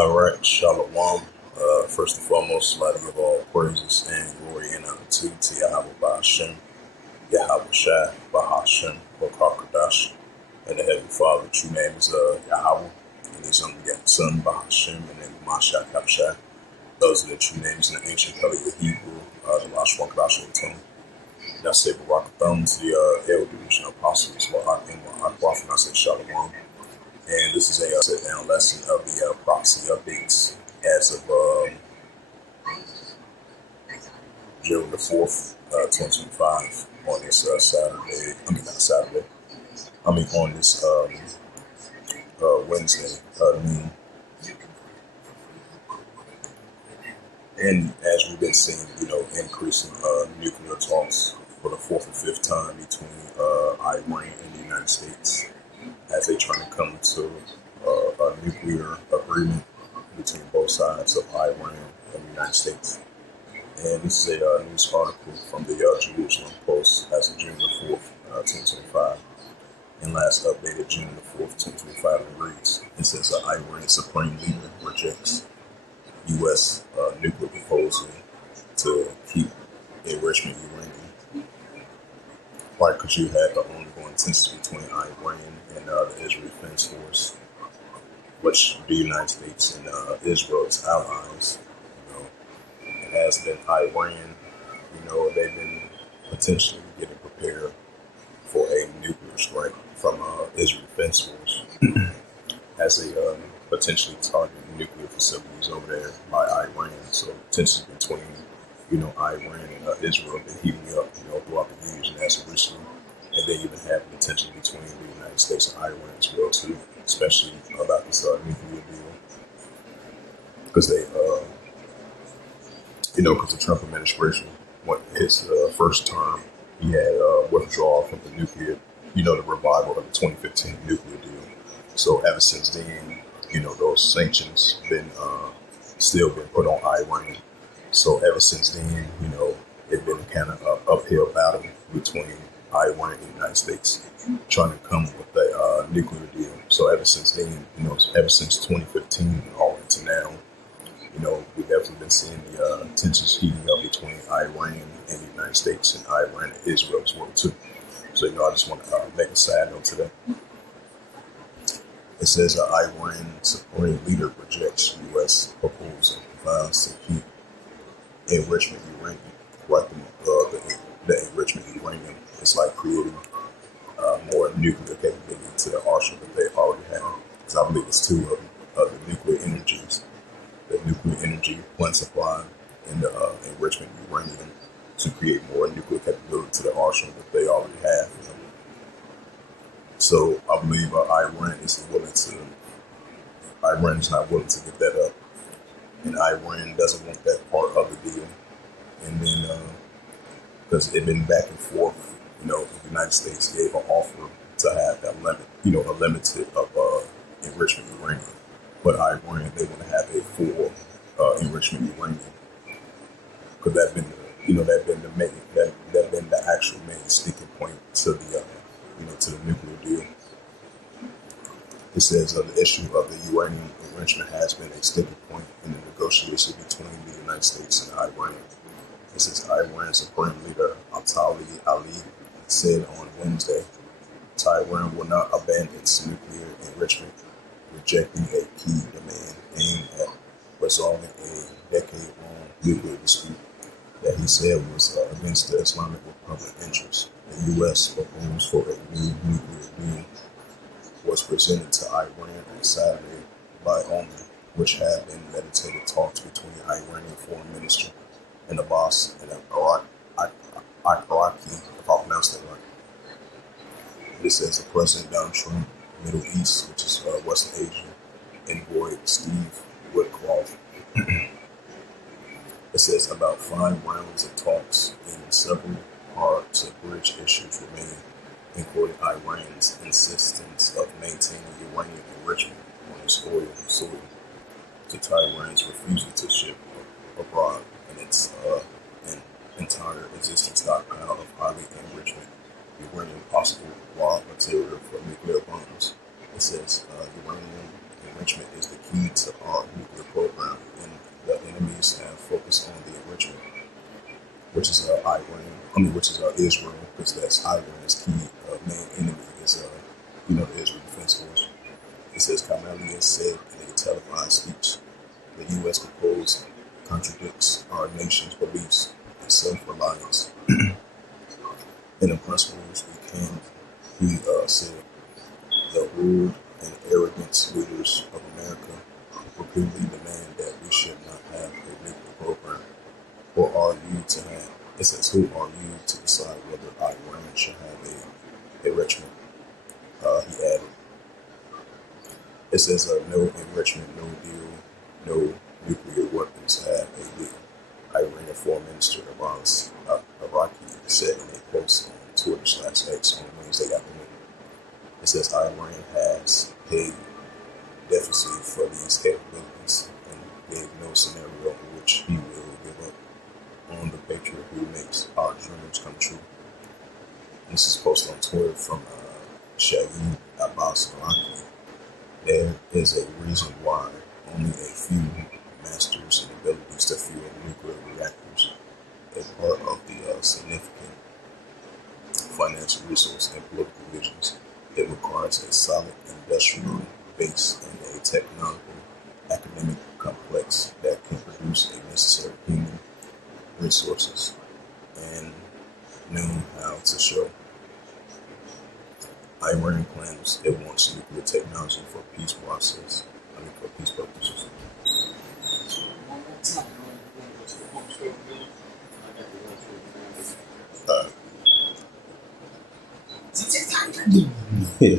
All right, Shalom. First and foremost, I'd like to give all praises and glory and honor to Yahweh Ba'ashem, Yahweh Shai, Bahashem, Bakakadash, and the Heavenly Father. The true name is Yahweh, and His unbegotten Son, Bahashem, and then Mashah Kabashai. Those are the true names in the ancient Paleo Hebrew, the Lashwan Kadash Tone. I say Barakathon to the elders and apostles, and Prophet, I say Shalom. And this is a sit-down lesson of the prophecy updates as of June the 4th, 2025 on this Saturday. Not Saturday. On this Wednesday noon. And as we've been seeing, increasing nuclear talks for the fourth or fifth time between Iran and the United States, as they try to come to a nuclear agreement between both sides of Iran and the United States. And this is a news article from the Jerusalem Post as of June the 4th, 2025. And last updated June the 4th, 2025, it reads, it says Iran Supreme Leader rejects U.S. Nuclear proposal to keep enrichment uranium. Right, because you had the ongoing tensions between Iran and the Israel Defense Force, which the United States and Israel's allies. It has been Iran. They've been potentially getting prepared for a nuclear strike from Israel Defense Force as they potentially target nuclear facilities over there by Iran. So tensions between Iran and Israel have been heating up throughout the years, and as of recently, and they even have the tension between the United States and Iran as well too, especially about this nuclear deal, because they because the Trump administration, when his first term, he had withdrawal from the nuclear, the revival of the 2015 nuclear deal. So ever since then, those sanctions still been put on Iran. So ever since then, it's been kind of an uphill battle between Iran and the United States trying to come with a nuclear deal. So ever since then, ever since 2015 and all into now, we've definitely been seeing the tensions heating up between Iran and the United States, and Iran and Israel as well too. So I just want to make a side note to that. It says Iran Supreme Leader rejects U.S. proposal vows to keep enrichment uranium. Right, the enrichment uranium is like creating more nuclear capability to the arsenal that they already have. Because I believe it's two of the nuclear energies. The nuclear energy plant supply and the enrichment uranium to create more nuclear capability to the arsenal that they already have. So I believe Iran is not willing to give that up, and Iran doesn't want that part of the deal. And then because it's been back and forth, the United States gave an offer to have that a limited of enrichment uranium. But Iran, they want to have a full enrichment uranium, because that been the actual main sticking point to the to the nuclear deal. It says the issue of the uranium enrichment has been a sticking point in the negotiation between the United States and Iran. This is Iran's Supreme Leader Atali Ali said on Wednesday, Tehran will not abandon its nuclear enrichment, rejecting a key demand aimed at resolving a decade-long nuclear dispute that he said was against the Islamic Republic interest. The U.S. proposal for a new nuclear deal was presented to Iran on Saturday by Oman, which had been meditated talks between the Iranian Foreign Minister and the boss and Iraqi, if I pronounced that right. This says the President Donald Trump, Middle East, which is West Asia, envoy Steve Woodcroft. It says about 5 rounds of talks and several hard-to-bridge issues remain, including Iran's insistence of maintaining uranium enrichment on its oil soil, to Tehran's refusal to ship abroad and its entire existing stockpile of highly enrichment uranium, possible raw material for nuclear bombs. It says uranium enrichment is the key to our nuclear which is Iran. Which is Israel, because that's Iran's key main enemy is the Israel Defense Force. It says Kamala said in a televised speech, the U.S. proposal contradicts our nation's beliefs in self-reliance and the principles we can. He said the rude and arrogant leaders of America repeatedly demand that we should not have a nuclear program. Or are you to have? It says, who are you to decide whether Iran should have a enrichment? He added, it says, no enrichment, no deal, no nuclear weapons have a deal. Iranian Foreign Minister Abbas Araki said in a post on Twitter/X on Wednesday afternoon. It says Iran has paid deficit for these capabilities and gave no scenario in which he will give up on the patriot who makes our dreams come true. This is posted on Twitter from Shahid Abbas Araki. There is a reason why only a few masters and abilities to fuel nuclear reactors, a part of the significant financial resource and political visions. It requires a solid industrial base and a technological academic complex that can produce the necessary human resources and know how to show. Iran claims it wants nuclear technology for peace process. For peace purposes. Yeah.